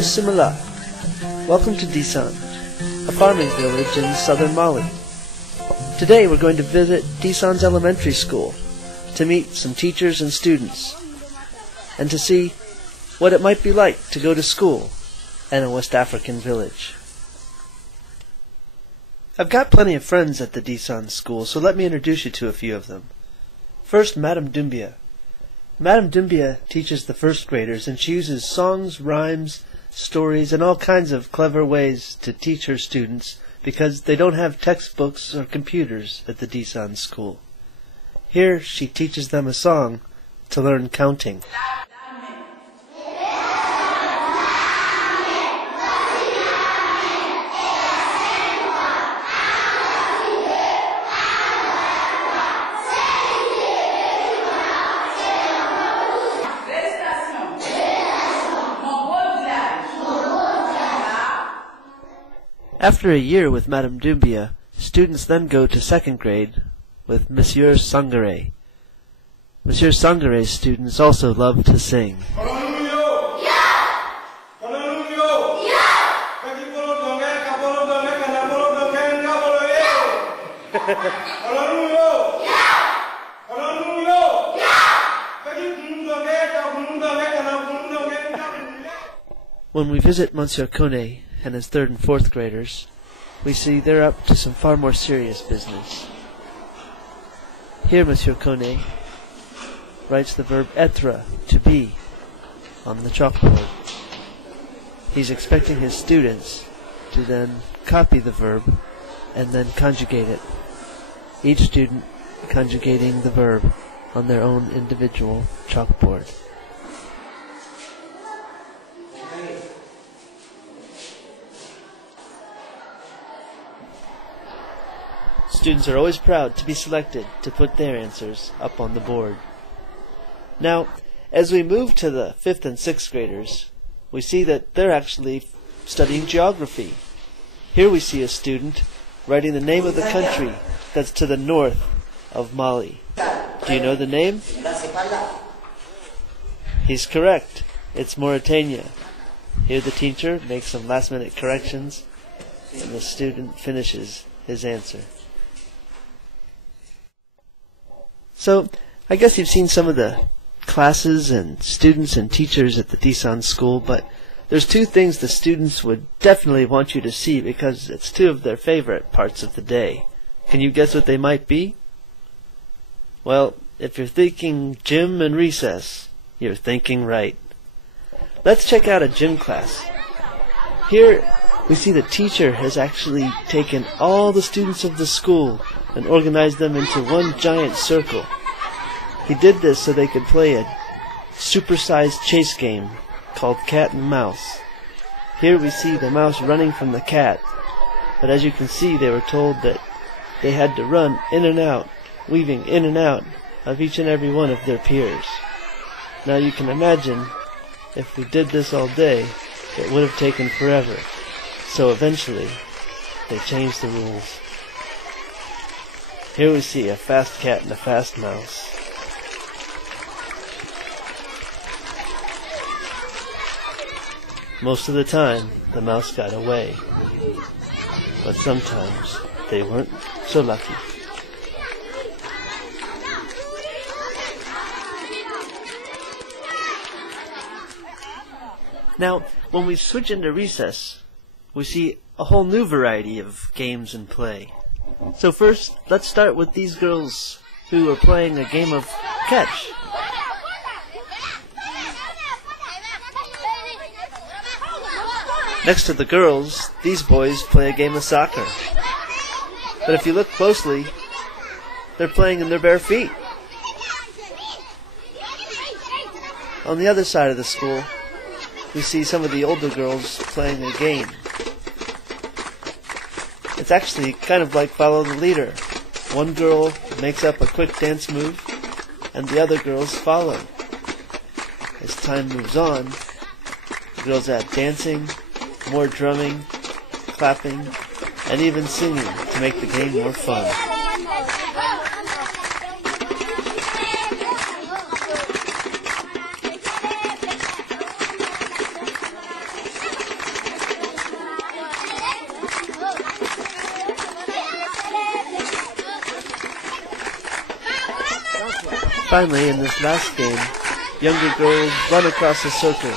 Simila. Welcome to Disan, a farming village in southern Mali. Today we're going to visit Disan's elementary school to meet some teachers and students and to see what it might be like to go to school in a West African village. I've got plenty of friends at the Disan school, so let me introduce you to a few of them. First, Madame Doumbia. Madame Doumbia teaches the first graders, and she uses songs, rhymes, stories, and all kinds of clever ways to teach her students because they don't have textbooks or computers at the Disan school. Here she teaches them a song to learn counting. After a year with Madame Doumbia, students then go to second grade with Monsieur Sangare. Monsieur Sangare's students also love to sing. When we visit Monsieur Kone and his third and fourth graders, we see they're up to some far more serious business. Here Monsieur Kone writes the verb être, to be, on the chalkboard. He's expecting his students to then copy the verb and then conjugate it, each student conjugating the verb on their own individual chalkboard. Students are always proud to be selected to put their answers up on the board. Now, as we move to the 5th and 6th graders, we see that they're actually studying geography. Here we see a student writing the name of the country that's to the north of Mali. Do you know the name? He's correct. It's Mauritania. Here the teacher makes some last-minute corrections, and the student finishes his answer. So, I guess you've seen some of the classes and students and teachers at the Disan school, but there's two things the students would definitely want you to see because it's two of their favorite parts of the day. Can you guess what they might be? Well, if you're thinking gym and recess, you're thinking right. Let's check out a gym class. Here we see the teacher has actually taken all the students of the school and organized them into one giant circle. He did this so they could play a supersized chase game called cat and mouse. Here we see the mouse running from the cat, but as you can see they were told that they had to run in and out, weaving in and out of each and every one of their peers. Now you can imagine if we did this all day, it would have taken forever. So eventually, they changed the rules. Here we see a fast cat and a fast mouse. Most of the time, the mouse got away. But sometimes, they weren't so lucky. Now, when we switch into recess, we see a whole new variety of games and play. So first, let's start with these girls who are playing a game of catch. Next to the girls, these boys play a game of soccer. But if you look closely, they're playing in their bare feet. On the other side of the school, we see some of the older girls playing a game. It's actually kind of like follow the leader. One girl makes up a quick dance move, and the other girls follow. As time moves on, the girls add dancing, more drumming, clapping, and even singing to make the game more fun. Finally, in this last game, younger girls run across a circle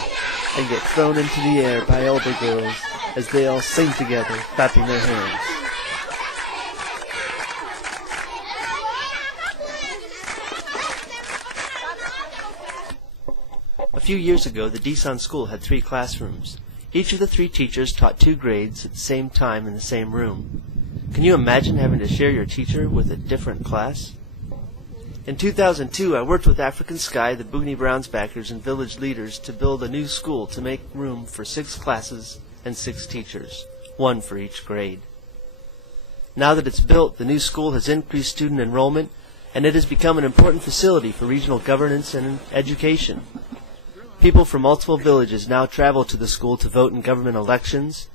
and get thrown into the air by older girls as they all sing together, clapping their hands. A few years ago, the Desan school had 3 classrooms. Each of the 3 teachers taught 2 grades at the same time in the same room. Can you imagine having to share your teacher with a different class? In 2002, I worked with African Sky, the Boonie Brownsbackers, and village leaders to build a new school to make room for 6 classes and 6 teachers, 1 for each grade. Now that it's built, the new school has increased student enrollment, and it has become an important facility for regional governance and education. People from multiple villages now travel to the school to vote in government elections.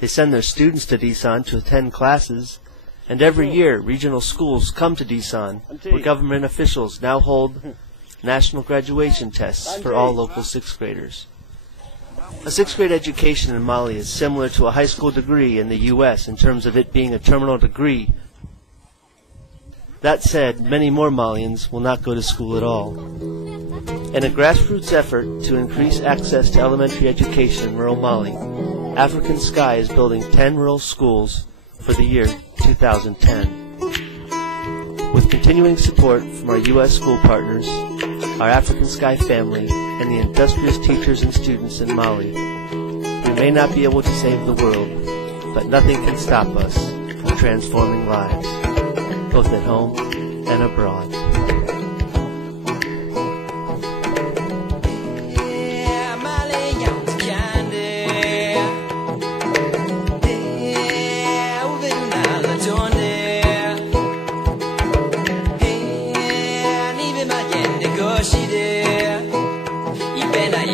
They send their students to Desan to attend classes, and every year regional schools come to Desan, where government officials now hold national graduation tests for all local 6th graders. A 6th grade education in Mali is similar to a high school degree in the U.S. in terms of it being a terminal degree. That said, many more Malians will not go to school at all. In a grassroots effort to increase access to elementary education in rural Mali, African Sky is building 10 rural schools for the year 2010. With continuing support from our U.S. school partners, our African Sky family, and the industrious teachers and students in Mali, we may not be able to save the world, but nothing can stop us from transforming lives, both at home and abroad. She there, you better